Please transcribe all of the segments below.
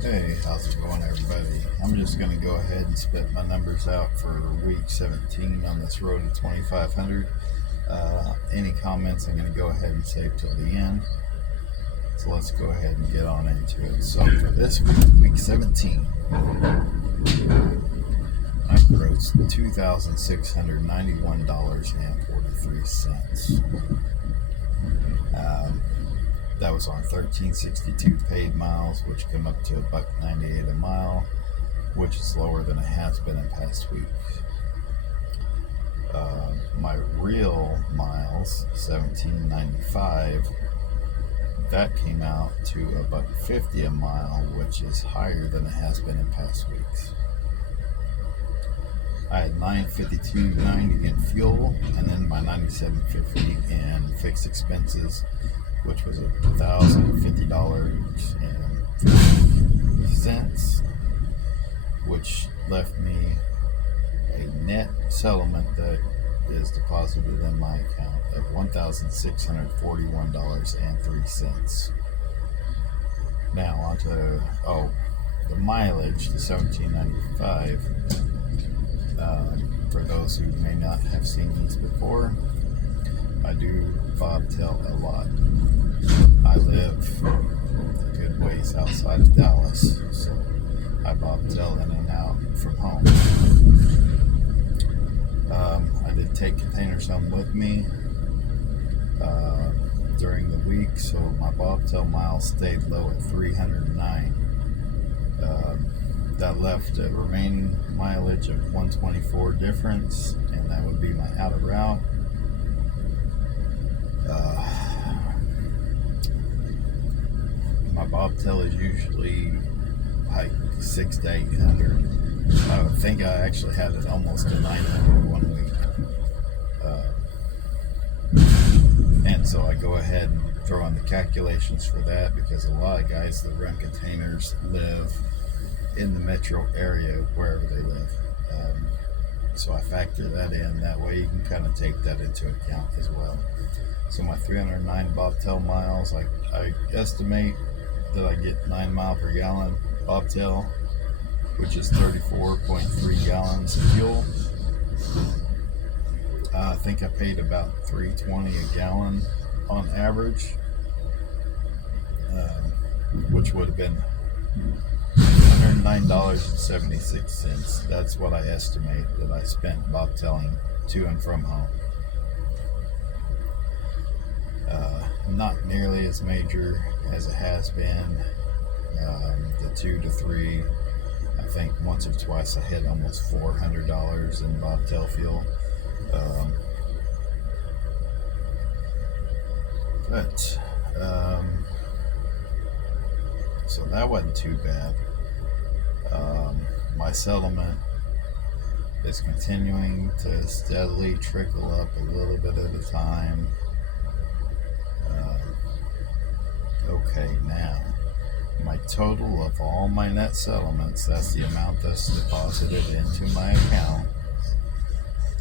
Hey, how's it going, everybody? I'm just going to go ahead and spit my numbers out for week 17 on this road to 2,500. Any comments I'm going to go ahead and save till the end. So let's go ahead and get on into it. So for this week 17, I grossed $2,691.43. That was on 1,362 paid miles, which come up to $1.98 a mile, which is lower than it has been in past weeks. My real miles, 1,795, that came out to $1.50 a mile, which is higher than it has been in past weeks. I had $952.90 in fuel, and then my $97.50 in fixed expenses, which was $1,050.50, which left me a net settlement that is deposited in my account of $1,641.03. Now onto the mileage, the 1,795. For those who may not have seen these before, I do bobtail a lot. I live a good ways outside of Dallas, so I bobtail in and out from home. I did take containers home with me during the week, so my bobtail miles stayed low at 309. That left a remaining mileage of 124 difference, and that would be my out of route. My bobtail is usually like 600 to 800. I think I actually had it almost to 900 one week. And so I go ahead and throw in the calculations for that, because a lot of guys that run containers live in the metro area wherever they live. So I factor that in. That way you can kind of take that into account as well. So my 309 bobtail miles, I estimate that I get 9 mile per gallon bobtail, which is 34.3 gallons of fuel. I think I paid about $3.20 a gallon on average, which would have been $109.76. That's what I estimate that I spent bobtailing to and from home. Not nearly as major as it has been. The 2 to 3, I think once or twice I hit almost $400 in bobtail fuel. So that wasn't too bad. My settlement is continuing to steadily trickle up a little bit at a time. Okay, now my total of all my net settlements, that's the amount that's deposited into my account,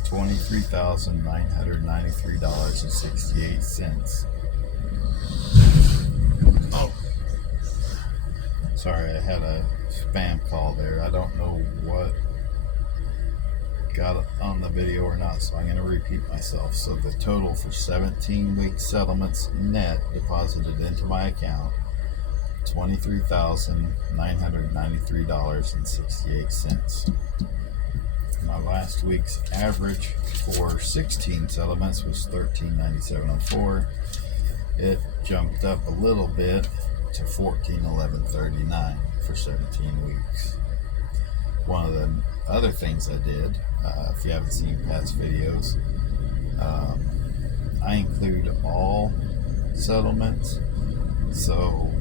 $23,993.68. Oh, sorry, I had a spam call there. I don't know what got on the video or not, so I'm going to repeat myself. So the total for 17-week settlements net deposited into my account, $23,993.68. My last week's average for 16 settlements was $1397.04. It jumped up a little bit to $1411.39 for 17 weeks. One of the other things I did, if you haven't seen past videos, I include all settlements, so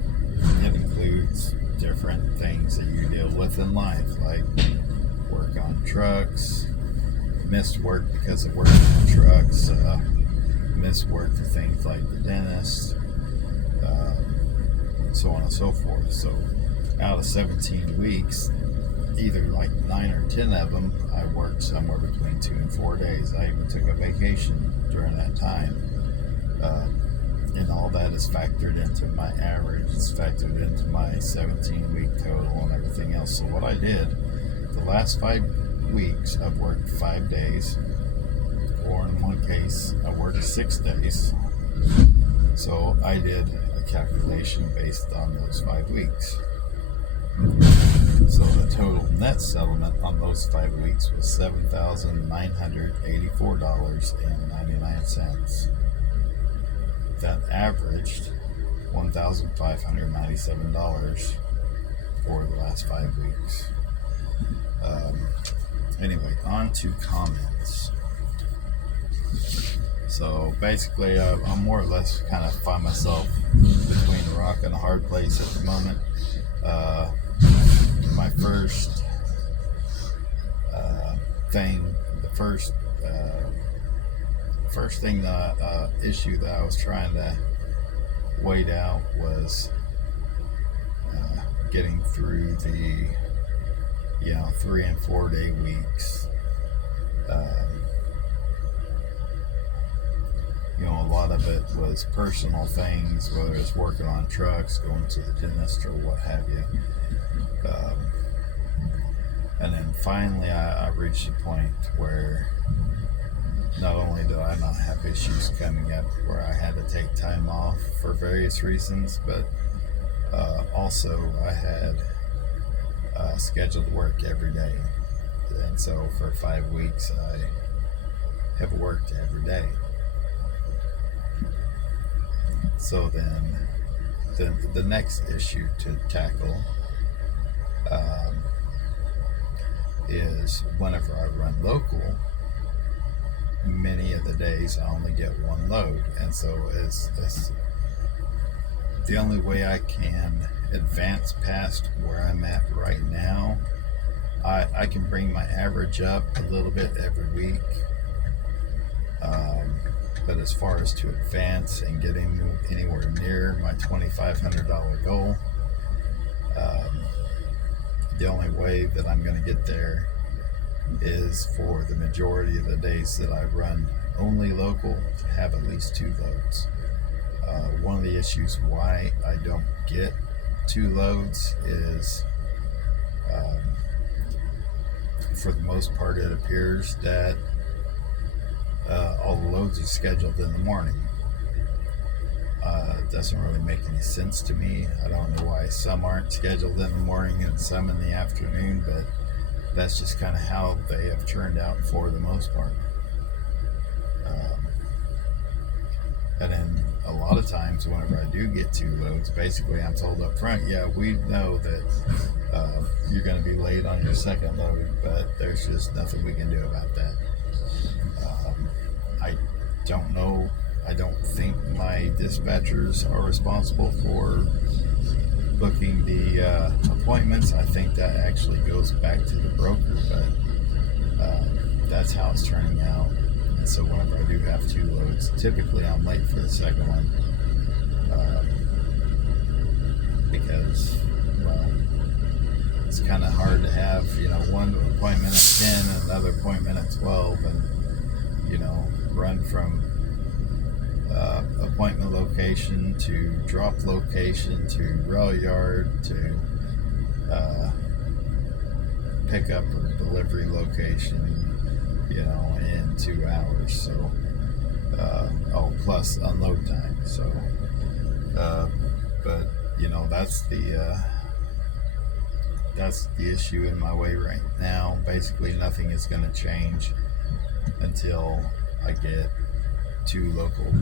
it includes different things that you deal with in life, like work on trucks, missed work because of working on trucks, missed work for things like the dentist, so on and so forth. So out of 17 weeks, either like 9 or 10 of them, I worked somewhere between 2 and 4 days. I even took a vacation during that time. and all that is factored into my average. It's factored into my 17-week total and everything else. So what I did, the last 5 weeks, I've worked 5 days, or in one case, I worked 6 days. So I did a calculation based on those 5 weeks. So the total net settlement on those 5 weeks was $7,984.99. That averaged $1,597 for the last 5 weeks. Anyway, on to comments. So basically, I'm more or less kind of find myself between a rock and a hard place at the moment. My first issue that I was trying to wait out was getting through the 3 and 4 day weeks. A lot of it was personal things, whether it's working on trucks, going to the dentist, or what have you. And then finally I reached a point where not only did I not have issues coming up where I had to take time off for various reasons, but also I had scheduled work every day. And so for 5 weeks I have worked every day. So then the next issue to tackle is whenever I run local, many of the days I only get one load, and so it's the only way I can advance past where I'm at right now. I can bring my average up a little bit every week, but as far as to advance and getting anywhere near my $2,500 goal, the only way that I'm going to get there is for the majority of the days that I run only local to have at least 2 loads. One of the issues why I don't get 2 loads is for the most part it appears that all the loads are scheduled in the morning. It doesn't really make any sense to me. I don't know why some aren't scheduled in the morning and some in the afternoon, but that's just kind of how they have turned out for the most part. And then a lot of times whenever I do get 2 loads, basically I'm told up front, yeah, we know that you're going to be late on your second load, but there's just nothing we can do about that. I don't know. I don't think my dispatchers are responsible for booking the appointments. I think that actually goes back to the broker, but that's how it's turning out. And so whenever I do have 2 loads, typically I'm late for the second one because, well, it's kind of hard to have, one appointment at 10 and another appointment at 12, and, run from appointment location to drop location to rail yard to pickup or delivery location, in 2 hours. So, plus unload time. So, but that's the issue in my way right now. Basically, nothing is going to change until I get 2 local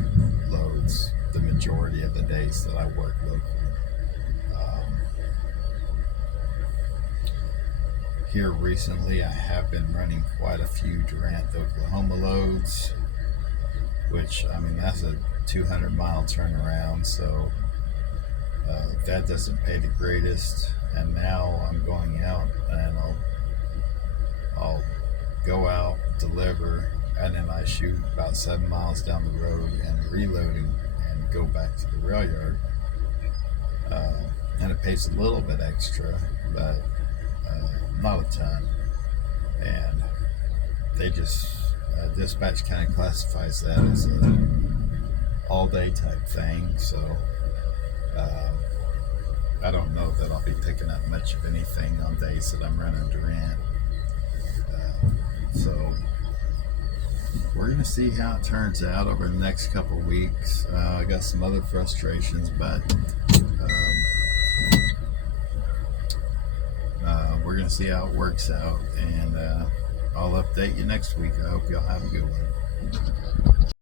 loads the majority of the days that I work locally. Here recently I have been running quite a few Durant, Oklahoma loads, which, that's a 200-mile turnaround, so that doesn't pay the greatest. And now I'm going out and I'll go out, deliver, and then I shoot about 7 miles down the road and reloading and go back to the rail yard. And it pays a little bit extra, but not a ton. And they just dispatch kind of classifies that as all day type thing. So um, I don't know that I'll be picking up much of anything on days that I'm running Durant. So we're gonna see how it turns out over the next couple weeks. I got some other frustrations, but we're gonna see how it works out, and I'll update you next week. I hope y'all have a good one.